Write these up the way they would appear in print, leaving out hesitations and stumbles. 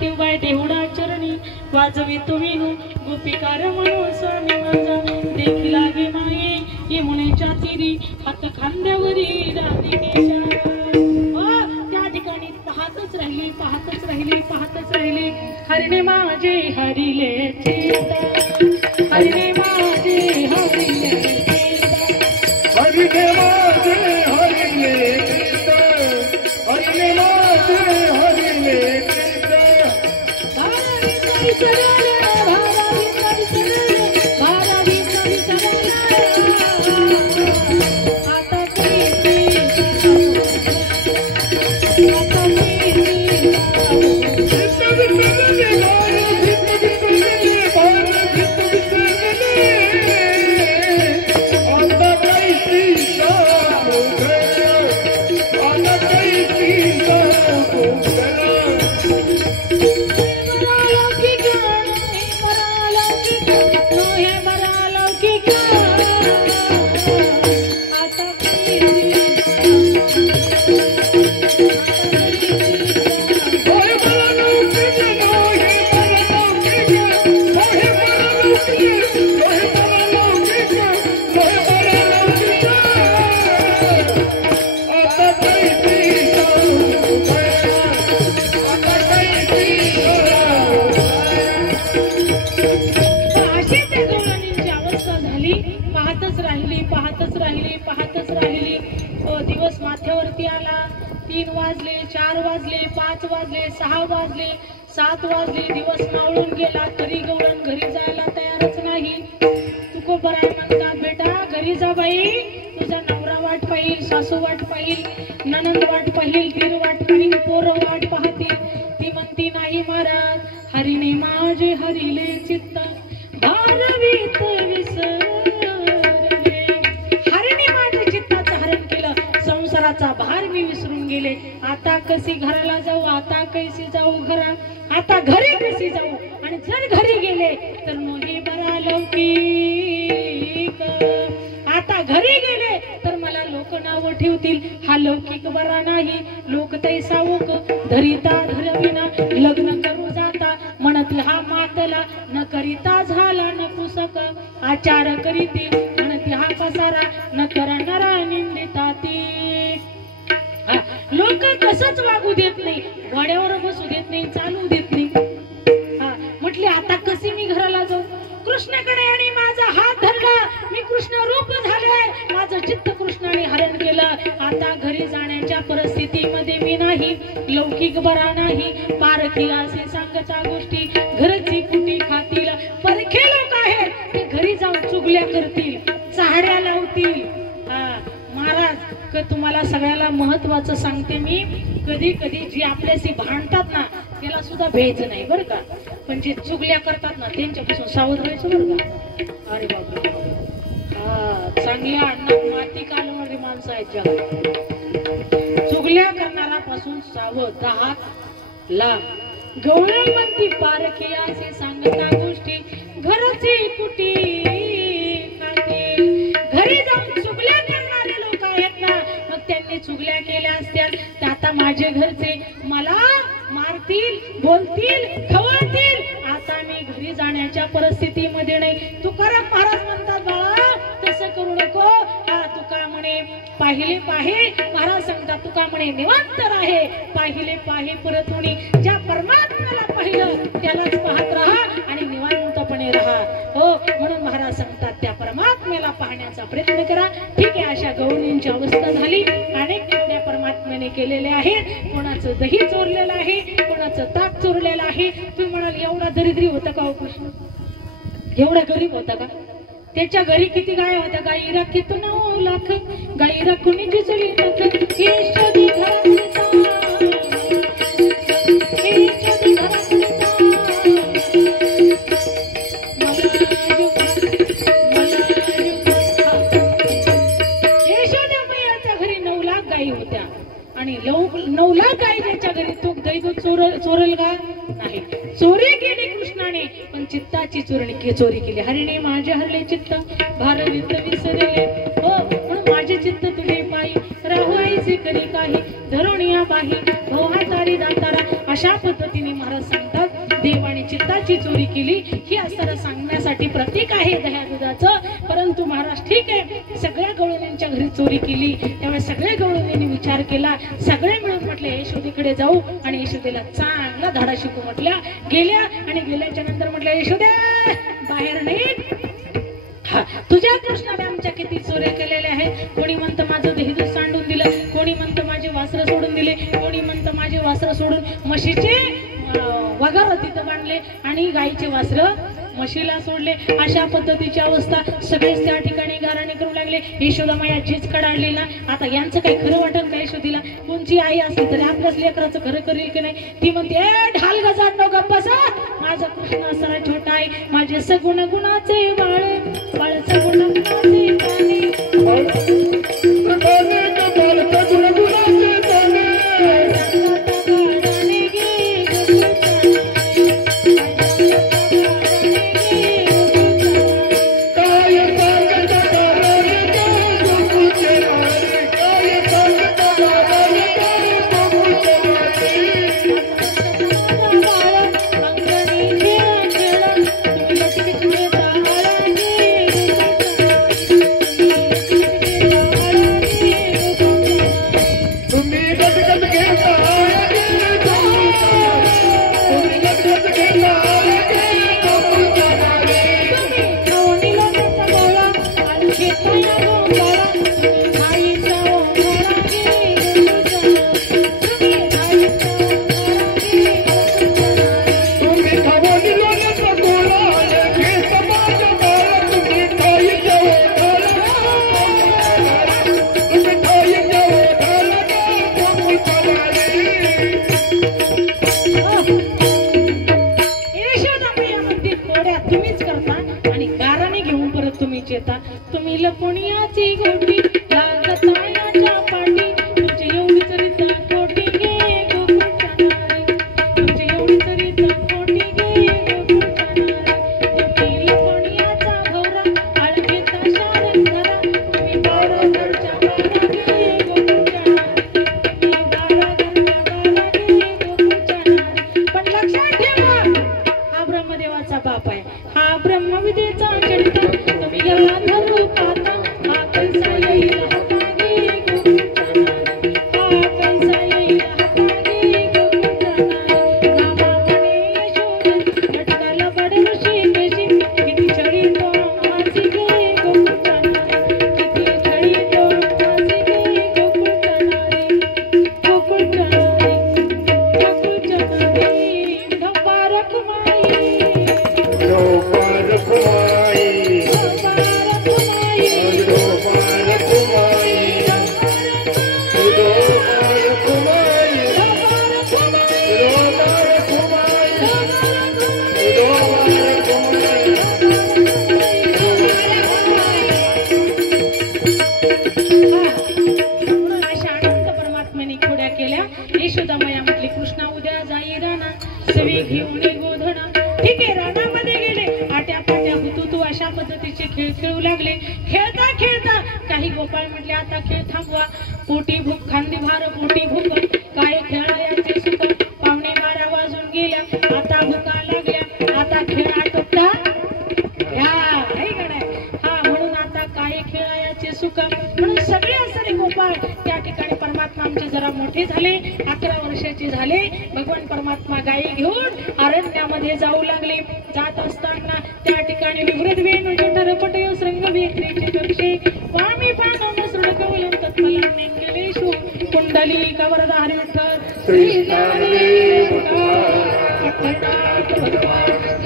तिवाय देवडा चरणी वाजवितो विणू गोपिकार म्हणून स्वामी माझा देखी लागे माये यमुनेच्या तीरी हात खांद्यावरी राधिकेच्या त्या ठिकाणी पाहतच राहिली पाहतच राहिली पाहतच राहिली हरिणे माझे हरिले चित्त हरिणे माझे हरिले चित्त हरिणे माझे हरिले चित्त हरिणे माझे हरिले चित्त भारावी करी सरळ भारावी करी सरळ भारावी करी सरळ आता करी आता दिवस माथ्यावरती आला 3 वाजले 4 वाजले 5 वाजले 6 वाजले 7 वाजले दिवस मावळून गेला तरी गवळण घरी जायला तयारच नाही तुकोबराय म्हणतात बेटा घरी जा बाई तुझा नवरा वाट पाहिल सासू वाट पाहिल ननंद वाट पाहिल दीर वाट पाहिल पोरं वाट पाहतील ती म्हणती नाही महाराज हरिणे माझे हरिले चित्त भारवीत विसरले हरिणे माझे चित्ताचं हरण केलं संसाराचा भार मी विसरून गेले आता कशी घराला जाऊ आता कैसी जाऊ घरा आता घरी कशी जाऊ आणि जर घरी गेले तर मोही बरा लौकिक आता घरी गेले तर मला लोक नाव ठेवतील हा लौकिक बरा नाही लोक तैसावक धरिता धरविना लग्न करू जाता म्हणत हा मातला न करिता झाला न पुसक आचार करीती म्हणत हा कसारा न करणारा निंदिता ती लोक कसंच वागू देत नाही घोड्यावर बसू देत नाही चालू देत नाही म्हटले आता कशी मी घराला जाऊ कृष्णाकडे आणि माझा हात धरला मी कृष्ण रूप झाले माझं चित्त कृष्णाने हरण केलं आता घरी जाण्याच्या परिस्थितीमध्ये मी नाही लौकिक बरा नाही पारखी असे सांगता गोष्टी घरची कुटी खातील परखे लोक आहेत ते घरी जाऊन चुगल्या करतील चाहड्या लावतील महाराज तुम्हाला सगळ्याला महत्वाचं सांगते मी कधी कधी जी आपल्याशी भांडतात ना त्याला सुद्धा भेज नाही बरं का पण जे चुगल्या करतात ना त्यांच्यापासून सावध राहायचं बरं का अरे बापरे चांगल्या अन्नात माती कालवणारी माणसं आहेत जगात चुगल्या करणाऱ्यापासून सावध राहत ला गवळण म्हणती पारखी असे सांगता गोष्टी घराची कुटी खातील घरी जाऊन चुगल्या करणारे लोक आहेत ना मग त्यांनी चुगल्या केल्या असत्या तर आता माझे घरचे मला मारतील बोलतील खवळतील आता मी घरी जाण्याच्या परिस्थितीमध्ये नाही तुकाराम महाराज म्हणतात बाळा तसं करू नको तुका म्हणे पाहिले पाहे महाराज सांगतात तुका म्हणे निवांत राहे पाहिले पाहे परत होणे ज्या परमात्म्याला पाहिलं त्यालाच पाहत राहा आणि निवांतपणे राहा हो म्हणून महाराज सांगतात त्या परमात्म्याला पाहण्याचा प्रयत्न करा ठीक आहे अशा गवळणींची अवस्था झाली अनेक त्या परमात्म्याने केलेले आहेत कोणाचं दही चोरलेलं आहे कोणाचं ताक चोरलेलं आहे तुम्ही म्हणाल एवढा दरिद्री होता का हो कृष्ण एवढा गरीब होता का त्याच्या घरी किती गाय होत्या गाई राखीत 9 लाख गाई राखून जिजली घरी 9 लाख गाई होत्या आणि 9 लाख गाई ज्याच्या घरी तो दही दूध चोरल का नाही चोरी केली कृष्णाने पण चित्ताची चोरी केली हरिणे माझे हरले चित्त भारवित विसरले हो म्हणून माझे चित्त तुझे पायी राहू आईचे करी काही धरुणिया बाही हो हातारी दातारा अशा पद्धतीने महाराज सांगतात देवाने चित्ताची चोरी केली ही असताना सांगण्यासाठी प्रतीक आहे दह्या दुधाचं. परंतु महाराज ठीक आहे, सगळ्या गवळण्यांच्या घरी चोरी केली, त्यामुळे सगळ्या गवळण्यांनी विचार केला, सगळे मिळून म्हटले यशोदेकडे जाऊ आणि यशोदेला चांगला धडा शिकू म्हटल्या. गेल्या आणि गेल्याच्या नंतर म्हटलं यशोदे बाहेर नाही, तुझ्या कृष्णाने आमच्या किती चोऱ्या केलेल्या आहेत. कोणी म्हणतं माझं दहीदूध सांडून दिलं, कोणी म्हणतं माझे वासरं सोडून दिले, कोणी म्हणतं माझे वासरं सोडून म्हशीचे वगार तिथं बांधले आणि गाईचे वासरं म्हशीला सोडले. अशा पद्धतीची अवस्था सगळेच त्या ठिकाणी गाराणे करू लागले. यशोदा माया झीज कडाडली ना. आता यांचं काही खरं वाटण का यशोदीला? कोणची आई असली तरी आपल्याच लेकराचं खरं करेल की नाही? ती म्हणते ए ढाल गजांनो गप्प बसा, माझा कृष्ण सारा छोटा आहे, माझे सगुण गुणाचे बाळ, बाळ सगुण गुणाचे पाणी, तुम्ही लपणियाची गोटी लागतायाच्या पाठी, तुमची एवढी तरी खोटी गे गोकुळानारी, तुमची एवढी तरी खोटी गे गोकुळानारी. तुम्ही लपणियाचा भवरा आळगेचा शारद धरा, तुम्ही बारा घरच्या बारा गे गोकुळानारी, तुम्ही बारा घरच्या बारा गे गोकुळानारी. पण लक्षात ठेवा, हा ब्रह्मदेवाचा बाप आहे, हा ब्रह्मविदेचा चरित्र. याला धरू पाता, हा पैसा येईल हातागे गोकुळानारी, हा पैसा येईल हातागे गोकुळानारी. नामाने यशोदे लटकाला बड ऋषिकेशी, किती छळी तो माझी गे गोकुळानारी, किती छळी तो माझी गे गोकुळानारी, गोकुळानारी, गोकुळानारी. धब्बा रखमाई, धब्बा रखमाई, यशोदामाया म्हटली कृष्णा उद्या जाई राणा, सवी घेऊन गोधणा. ठीक आहे, राणामध्ये गेले, आट्या पाट्या हुतू अशा पद्धतीचे खेळ खेळू लागले. खेळता खेळता काही गोपाळ म्हटले आता खेळ थांबवा, पोटी भूक खांदी भार पोटी भूक, काय खेळायचे सुख, 11:15 वाजून गेल्या, आता भुका लागल्या, आता खेळ आटोपता म्हणून आता काय खेळायचे सुख. म्हणून सगळे असणारे गोपाळ त्या ठिकाणी परमात्मा आमचे जरा मोठे झाले, 11 वर्षाचे झाले. भगवान परमात्मा गायी घेऊन अरण्यामध्ये जाऊ लागले. जात असताना त्या ठिकाणी विवृत वेणू जठरपटयो श्रृंगवेत्रीचे कक्षे, वामी पानम सृडकवलं तत्मलाने केलेषु, कुंडली कवरधारी विठ्ठल श्री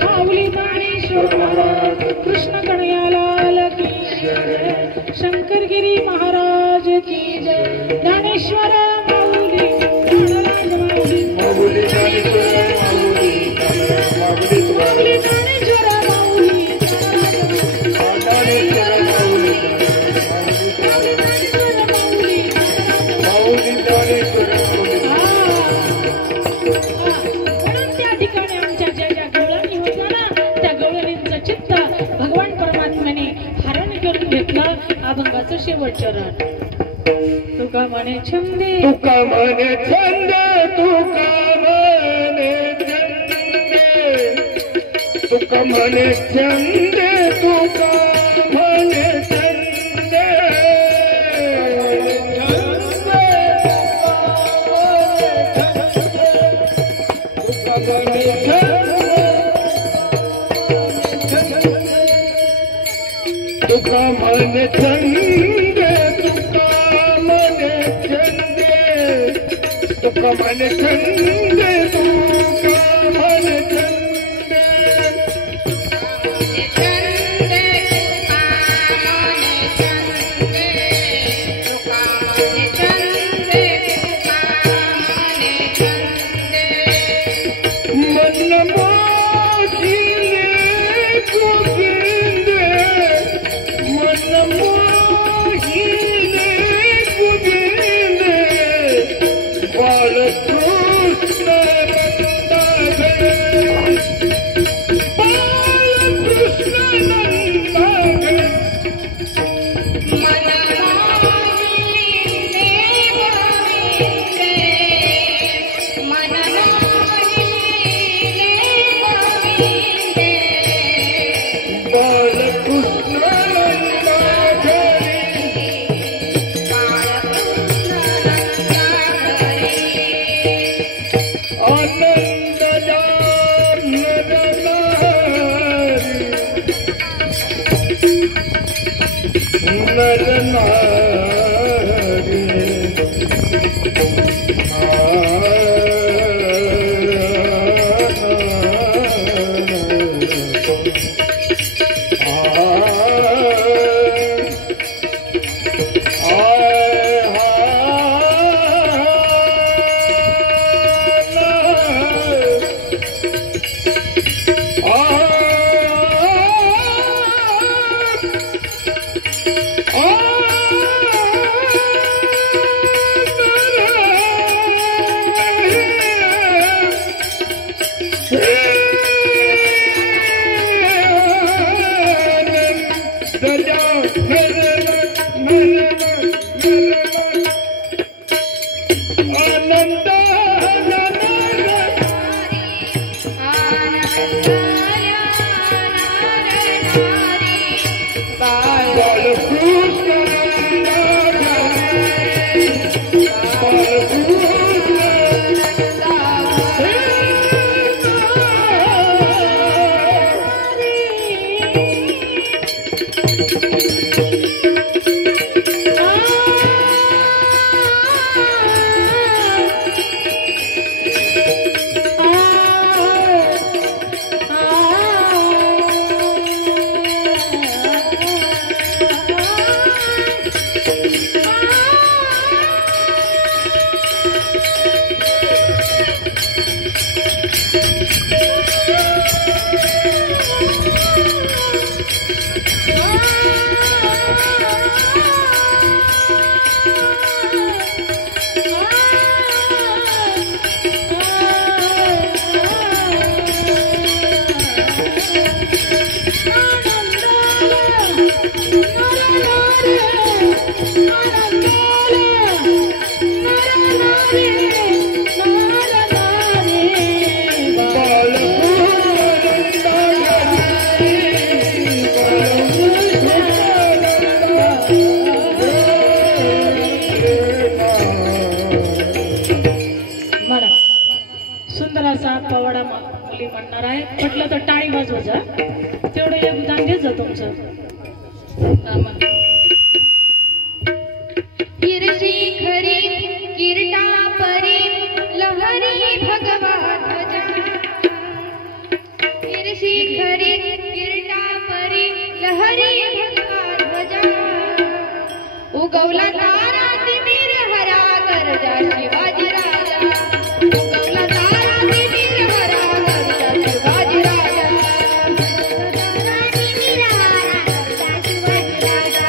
माऊली ज्ञानेश्वर महाराज कृष्ण कन्हैयालाल की जय, शंकरगिरी महाराज की जय. ज्ञानेश्वर माऊली, ज्ञानराज माऊली, माऊली ज्ञानेश्वर माऊली, माऊली ज्ञानेश्वर माऊली, ज्ञानेश्वर माऊली, माऊली ज्ञानेश्वर माऊली. म्हणून त्या ठिकाणी आमच्या ज्या ज्या गवळणी होत्या ना, त्या गवळणींचं चित्त भगवान परमात्म्याने हरण करून घेतलं. अभंगाचं शेवट चरण. तुका म्हणे छंदे, तुका म्हणे छंद, तुका म्हणे छंदे, तुका म्हणे चंदे तुका म्हणे चंदे तुका म्हणे तुका म्हणे चंदे तुका म्हणे चंदे तुका म्हणे चंदे सुंदर असा पवाडा मुली म्हणणार आहे. म्हटलं तर टाळी वाजवायचा तेवढं योगदान द्यायचं तुमचं. कीर्ती खरी कीर्ता परी लहरी भगवा ध्वजा. कीर्ती खरी कीर्ता परी लहरी भगवा ध्वजा. उगवला तारा तिमिर हरा गरजा शिवाजी राजा. उगवला तारा तिमिर हरा गरजा शिवाजी राजा. तारा तिमिर हरा गरजा शिवाजी राजा.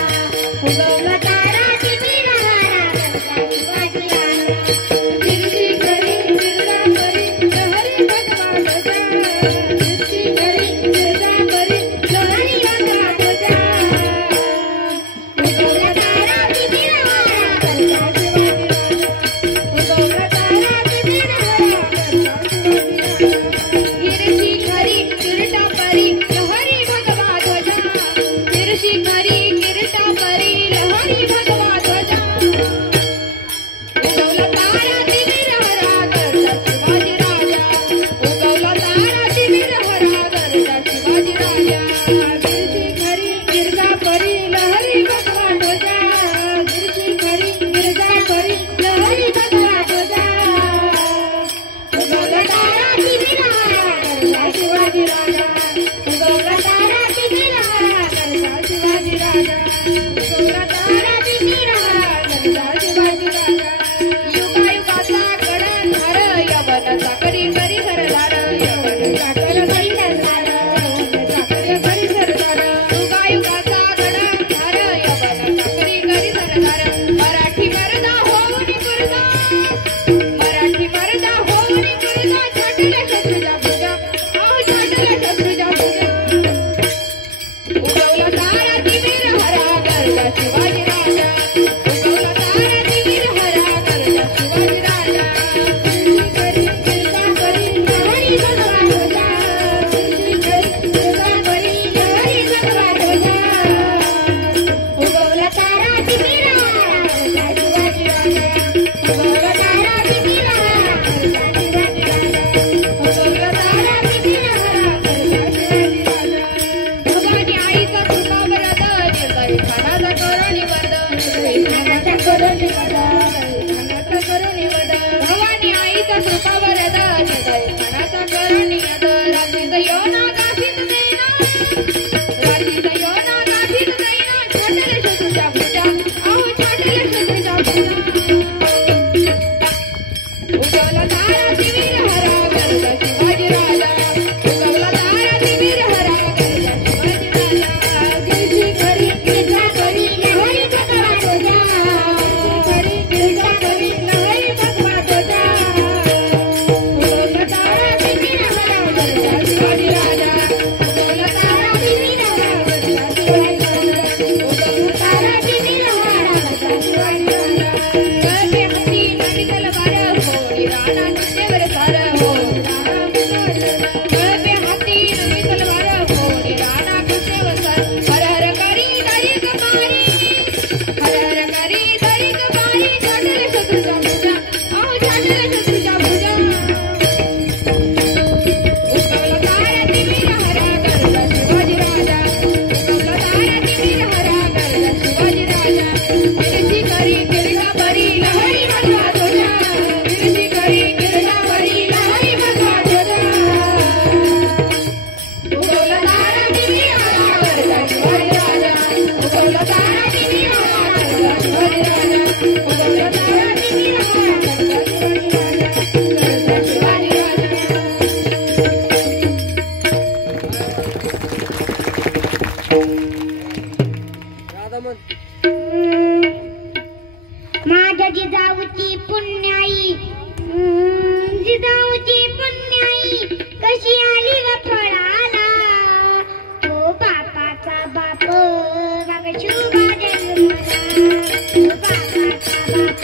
योना गाठीत देना रात्रीचा योना गाठीत देना छाटले शत्रूच्या भुजा अहो छाटले शत्रूच्या भुजा उगवला तारा दिवीर हरा गरजा शिवाजी राजा उगवला तारा दिवीर हरा गरजा शिवाजी राजा दिवशी करी गिरजा करी लहरी भगवा तुझ्या करी गिरजा करी लहरी भगवा तुझ्या उगवला तारा दिवीर हरा गरजा शिवाजी राजा उगवला तारा दिवीर हरा गरजा शिवाजी राजा उगवला तारा दिवीर हरा गरजा शिवाजी राजा कळते हत्ती नवी तलवार होडी राणा तुझ्यावर सार हो कळते हत्ती नवी तलवार होडी राणा तुझ्यावर सार हर हर करी दरी कपारी हर हर करी दरी कपारी छाटले शत्रूच्या भुजा अहो छाटले शत्रूच्या भुजा उगवला तारा दिवीर हरा गरजा शिवाजी राजा उगवला तारा दिवीर हरा गरजा शिवाजी राजा गिरजी करी गिरजा बरी लहरी भगवा तुझ्या गिरजी करी गिरजा बरी लहरी भगवा तुझ्या उगवला तारा दिवीर हरा गरजा शिवाजी राजा उगवला तारा दिवीर हरा गरजा शिवाजी राजा उगवला तारा दिवीर हरा गरजा शिवाजी राजा गरजा शिवाजी राजा माझ्या जिजाऊची पुण्याई जिजाऊची पुण्याई कशी आली व फळाला तो बापाचा बाप मग शुभा जन्मला तो बापाचा बाप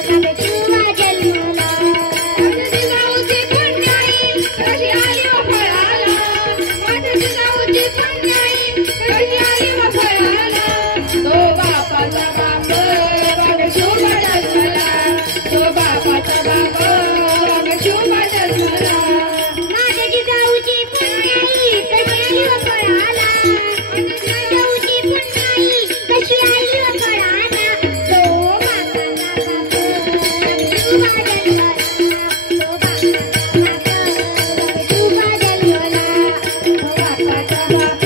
मग शुभा जन्मला माझ्या जिजाऊची पुण्याई कशी आली व फळाला माझ्या जिजाऊची पुण्याई कशी आली व फळाला तो बापाचा बाप मग शुभा जन्मला तो बापाचा बाप मग शुभा जन्मला माझ्या जिजाऊची पुण्याई कशी आली व फळाला जिजाऊची पुण्याई कशी आली व फळाला तो बापाचा बाप मग शुभा जन्मला तो बापाचा बाप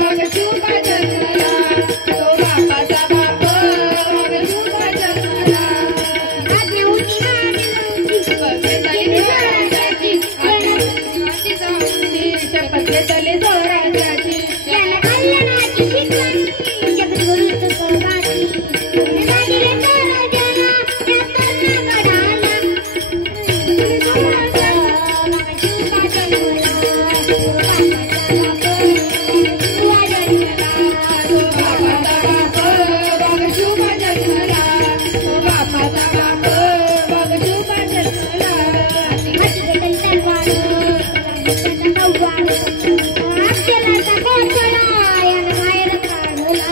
मग शुभा जन्मला तो बापाचा बाप मग शुभा जन्मला आज नव्हती माझी नव्हती शपथ घेतली स्वराज्याची याला कल्याणाची शिकवण जगद्गुरूचं सहवासी कोणी झालेले स्वराज्याला या तरुणागडाला मग शुभा जन्मला तो बापाचा बाप मग शुभा जन्मला हाती घेतली तलवार अक्षराचा कोथळा यानं बाहेर काढला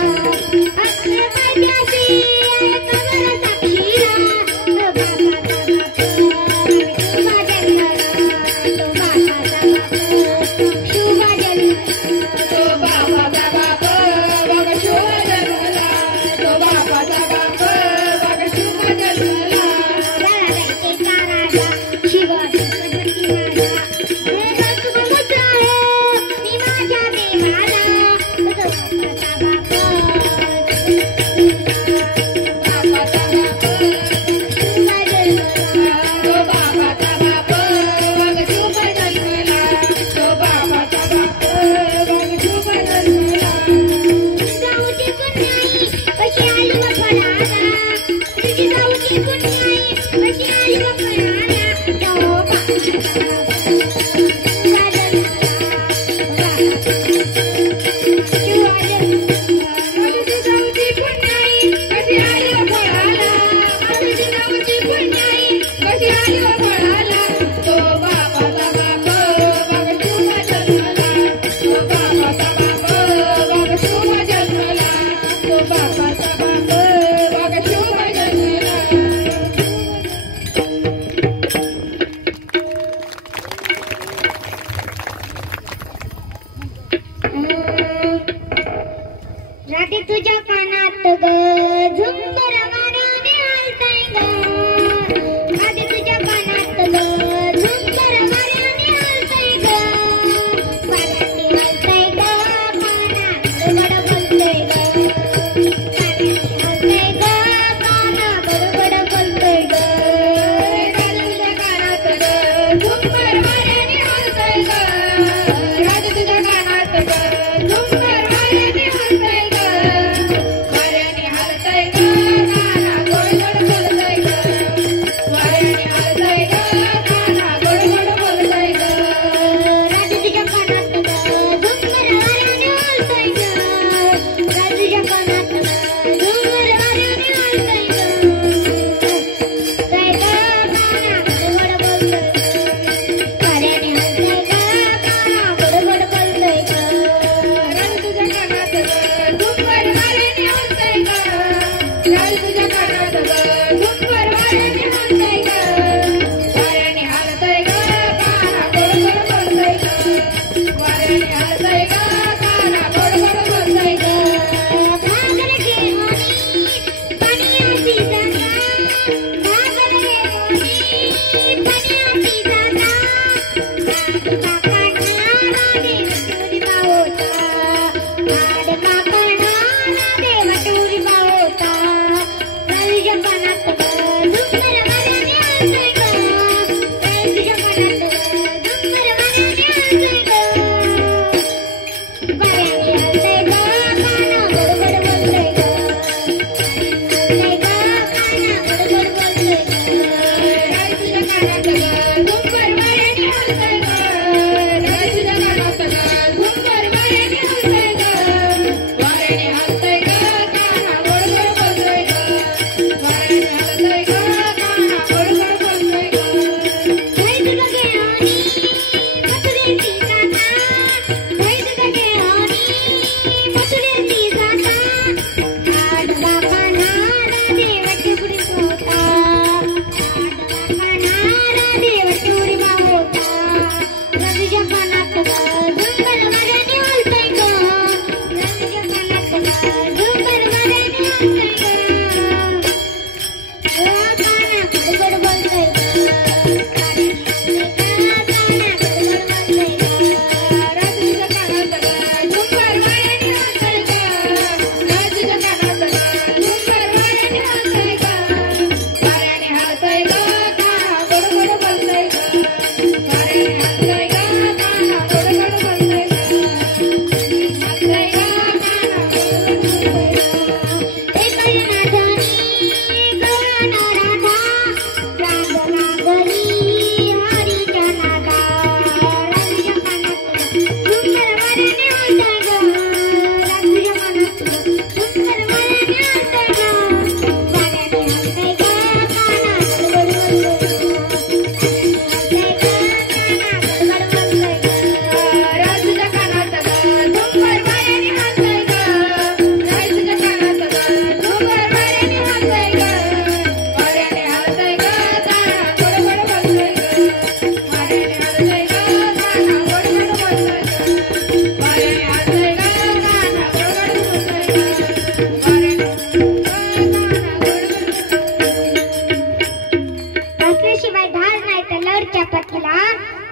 अक्षर पायथ्याशी कबर साक्षीला तो बापाचा बाप शुभा जन्मला तो बापाचा बाप शुभा जन्मला तो बापाचा बाप मग शुभा जन्मला तो बापाचा बाप मग शुभा जन्मला राजाचा राजा शिवाजी छत्रपती राजा मुद्रा मी माझ्या देवाला तो बापाचा बाप शुभा जन्मला तो बापाचा बाप मग शुभा जन्मला तो बापाचा बाप मग शुभा जन्मला जिजाऊची पुण्याई कशी आली व फळाला जिजाऊची पुण्याई कशी आली व फळाला तो बापाचा बाप शुभा जन्मला शुभा जन्मला माझ्या जिजाऊची पुण्याई कशी आली व फळाला माझ्या जिजाऊची पुण्याई कशी आली व फळाला तो बापाचा बाप मग शुभा जन्मला तो बापाचा बाप मग शुभा जन्मला तो बापाचा बाप मग शुभा जन्मला रात्री तुझ्या कानात ग झुंबर वाऱ्याने आलताय ग रात्री तुझ्या कानात ग झुंबर वाऱ्याने आलताय ग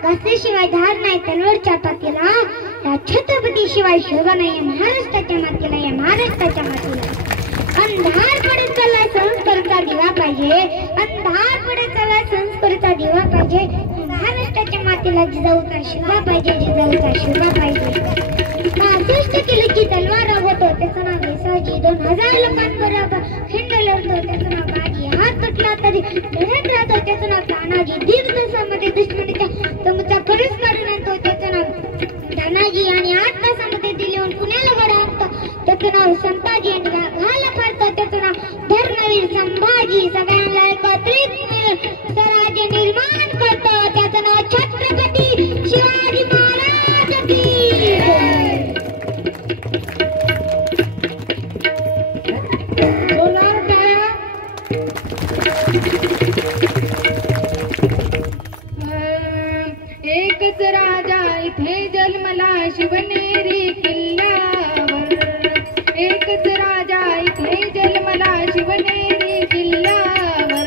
घासल्याशिवाय धार नाही तलवारच्या पातीला, या छत्रपती शिवाय शोभा नाही महाराष्ट्राच्या मातीला, या महाराष्ट्राच्या मातीला. अंधार पडत चालला संस्काराचा दिवा पाहिजे, अंधार पडत चालला संस्काराचा दिवा पाहिजे. महाराष्ट्राच्या मातीला जिजाऊचा शोभा पाहिजे, जिजाऊचा शोभा पाहिजे. 65 किलोची तलवार होतो त्याचं नाव वेसाजी, 2000 लोकांबरोबर खिंड लढतो त्याचं नाव बाजी, हात तुटला तरी लढत राहतो त्याचं नाव तानाजी, दीड तासामध्ये दुश्मनीच्या तमुचा परस काढून आणतो त्याचं नाव तानाजी, आणि 8 तासामध्ये दिल्लीहून पुण्याला गडा आणतो त्याचं नाव संताजी, आणि घाला फाडतो त्याचं नाव धर्मवीर संभाजी. सगळ्यांना एकत्रित मिळून स्वराज्य निर्माण करतो त्याचं नाव छत्रपती शिवाजी महाराज की. एकच राजा इथे जन्मला शिवनेरी किल्ल्यावर, एकच राजा इथे जन्मला शिवनेरी किल्ल्यावर.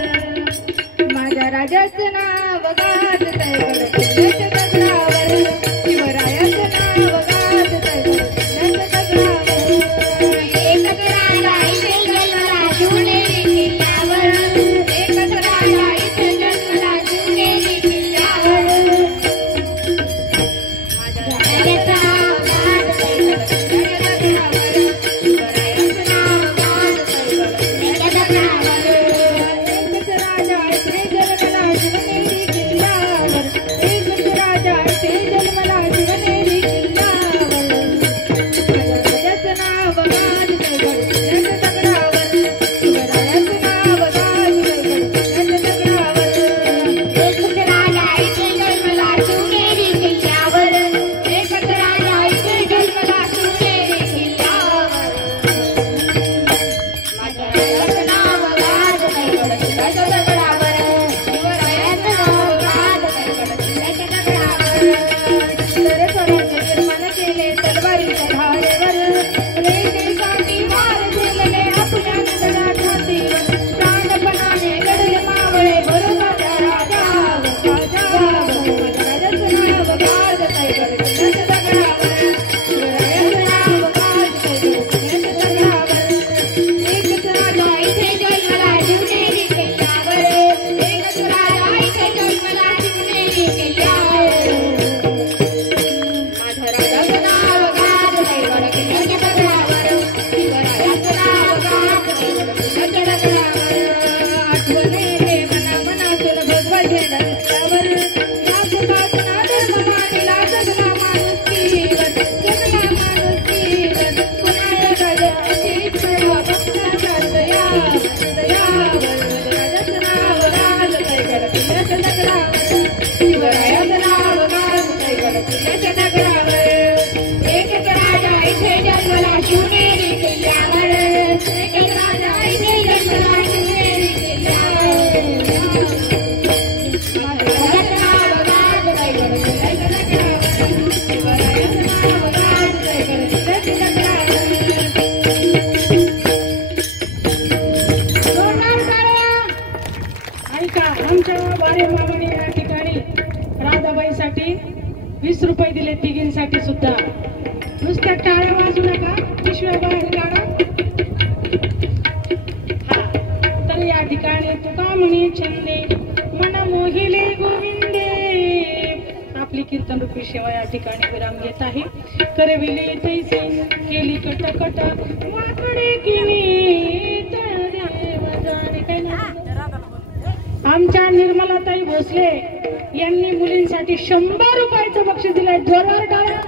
माझ्या राजाचं नाव गाजतंय गडकिल्ल्याच्या दगडावर, शिवरायाचं नाव गाजतंय गडकिल्ल्याच्या दगडावर. एकच राजा इथे जन्मला शिवनेरी किल्ल्यावर, एकच राजा इथे जन्मला शिवनेरी किल्ल्यावर. Thank you. 20 रुपये दिले तिघींसाठी सुद्धा. नुसत्या टाळ्या वाजू नका, पिशव्या बाहेर काढा. हा, तर या ठिकाणी तुका म्हणे छंदे मन मोहिले गोविंदे. आपली कीर्तन रूपी सेवा या ठिकाणी विराम घेत आहे. करविले तैसे केली कटकट वाकडे किनी देव जाणे. काय ना आमच्या निर्मलाताई भोसले यांनी मुलींसाठी 100 रुपयाचं बक्षीस दिलंय. जोरदार टाळ्या.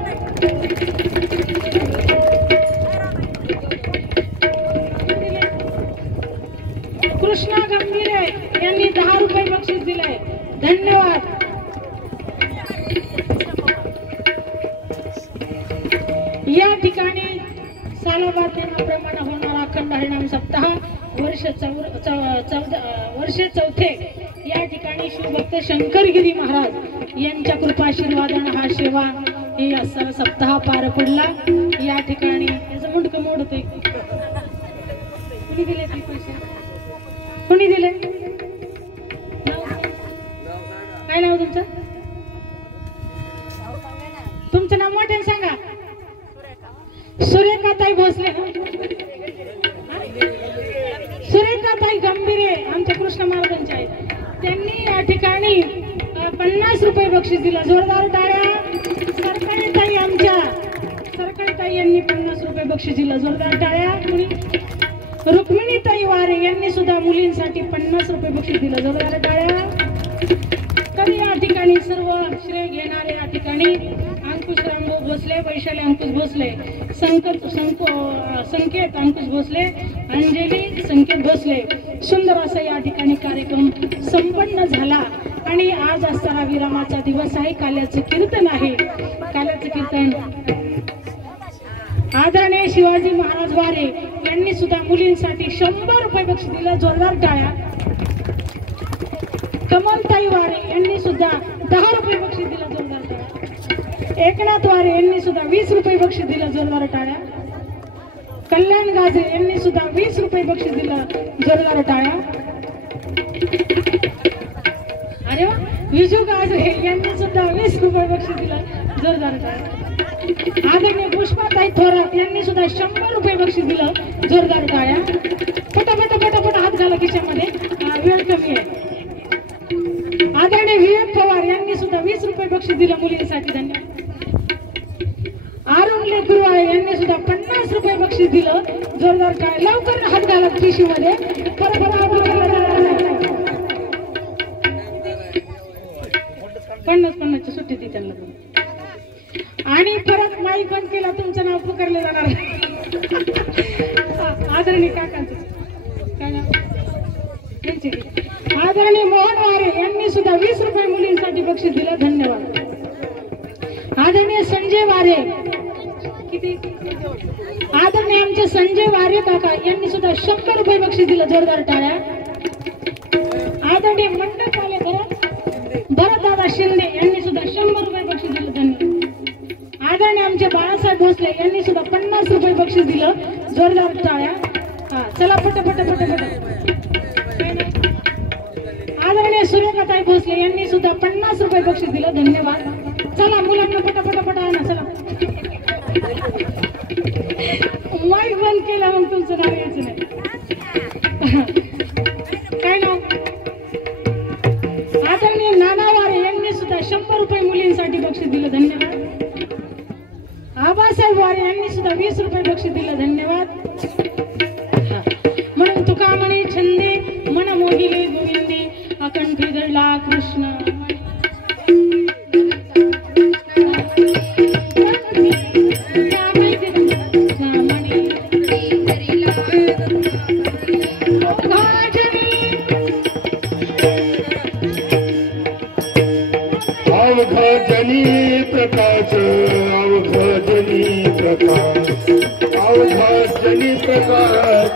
कृष्णा गंभीरे यांनी 10 रुपये बक्षीस दिलंय. धन्यवाद. या ठिकाणी सालाबाद होणारा अखंड हरिनाम सप्ताह वर्ष चौथे या ठिकाणी शिवभक्त शंकरगिरी महाराज यांच्या कृपाशीर्वादानं हा सेवा ही सप्ताह पार पडला. या ठिकाणी त्याचं मुंडकं मोडते. कुणी दिले ते पैसे? कुणी दिले? काय नाव तुमचं? तुमचं नाव मोठ्याने सांगा. सुरेखाताई भोसले. सुरेखाताई गंभीरे आमच्या कृष्ण महाराजांच्या आहेत. त्यांनी या ठिकाणी 50 रुपये बक्षीस दिला. जोरदार टाळ्या. सरकारी ताई आमच्या सरकारी ताई यांनी 50 रुपये बक्षीस दिलं. जोरदार टाळ्या. कुणी? रुक्मिणीताई वारे यांनी सुद्धा मुलींसाठी 50 रुपये बक्षीस दिलं. जोरदार टाळ्या. तर या ठिकाणी सर्व श्रेय घेणारे या ठिकाणी अंकुश रामभाऊ भोसले, वैशाली अंकुश भोसले, संकेत अंकुश भोसले, अंजली संकेत भोसले. सुंदर असा या ठिकाणी कार्यक्रम संपन्न झाला. आणि आज असणारा विरामाचा दिवस आहे. काल्याचं कीर्तन आहे. काल्याचं कीर्तन आदरणीय शिवाजी महाराज वारे यांनी सुद्धा मुलींसाठी 100 रुपये बक्षीस दिलं. जोरदार टाळ्या. कमलताई वारे यांनी सुद्धा 10 रुपये बक्षीस दिलं. जोरदार टाळ्या. एकनाथ वारे यांनी सुद्धा 20 रुपये बक्षीस दिलं. जोरदार टाळ्या. कल्याण गाजरे यांनी सुद्धा 20 रुपये बक्षीस दिलं. जोरदार टाळ्या. अरे वा. विजू गाजरे यांनी सुद्धा 20 रुपये बक्षीस दिलं. जोरदार टाळ्या. आदरणीय पुष्पाताई थोरात यांनी सुद्धा 100 रुपये बक्षीस दिलं. जोरदार टाळ्या. पटापट पटापट हात घाला खिशामध्ये, वेळ कमी आहे. आदरणीय विवेक पवार यांनी सुद्धा 20 रुपये बक्षीस दिलं मुलींसाठी. धन्यवाद. अरुण गुरुवाळे यांनी सुद्धा 50 रुपये बक्षीस दिलं. जोरदार टाळ्या. लवकर हात घाला खिशीमध्ये. 50 सुट्टी ती त्यांना. आणि परत माईक बंद केला तुमचं नाव पुकारले जाणार. आदरणीय काकांचं काय नाव? आदरणीय मोहन वारे यांनी सुद्धा 20 रुपये मुलींसाठी बक्षीस दिलं. धन्यवाद. आदरणीय संजय वारे किती? आदरणीय आमचे संजय वारे काका यांनी सुद्धा 100 रुपये बक्षीस दिलं. जोरदार टाळ्या. आदरणीय मंडप वाले भरतदादा शिंदे यांनी सुद्धा 100 रुपये बक्षीस दिलं. धन्यवाद. आदरणीय आमचे बाळासाहेब भोसले यांनी सुद्धा 50 रुपये बक्षीस दिलं. जोरदार टाळ्या. हा, चला पटापट पटापट. आदरणीय सुरेखाताई भोसले यांनी सुद्धा 50 रुपये बक्षीस दिलं. धन्यवाद. चला मुलांना पटापट पटा ना. चला माईक बंद केला मग तुमचं नाव यायचं नाही. काय नाव? आदरणीय नाना वारे यांनी सुद्धा 100 रुपये मुलींसाठी बक्षीस दिलं. धन्यवाद. आबासाहेब वारे यांनी सुद्धा 20 रुपये बक्षीस दिलं. धन्यवाद. म्हणून तुका म्हणे छंदे मन मोहिले गोविंदे अकंठी धरला कृष्ण. अवघजनी प्रकाश अवघजनी प्रकाश अवघजनी प्रकाश.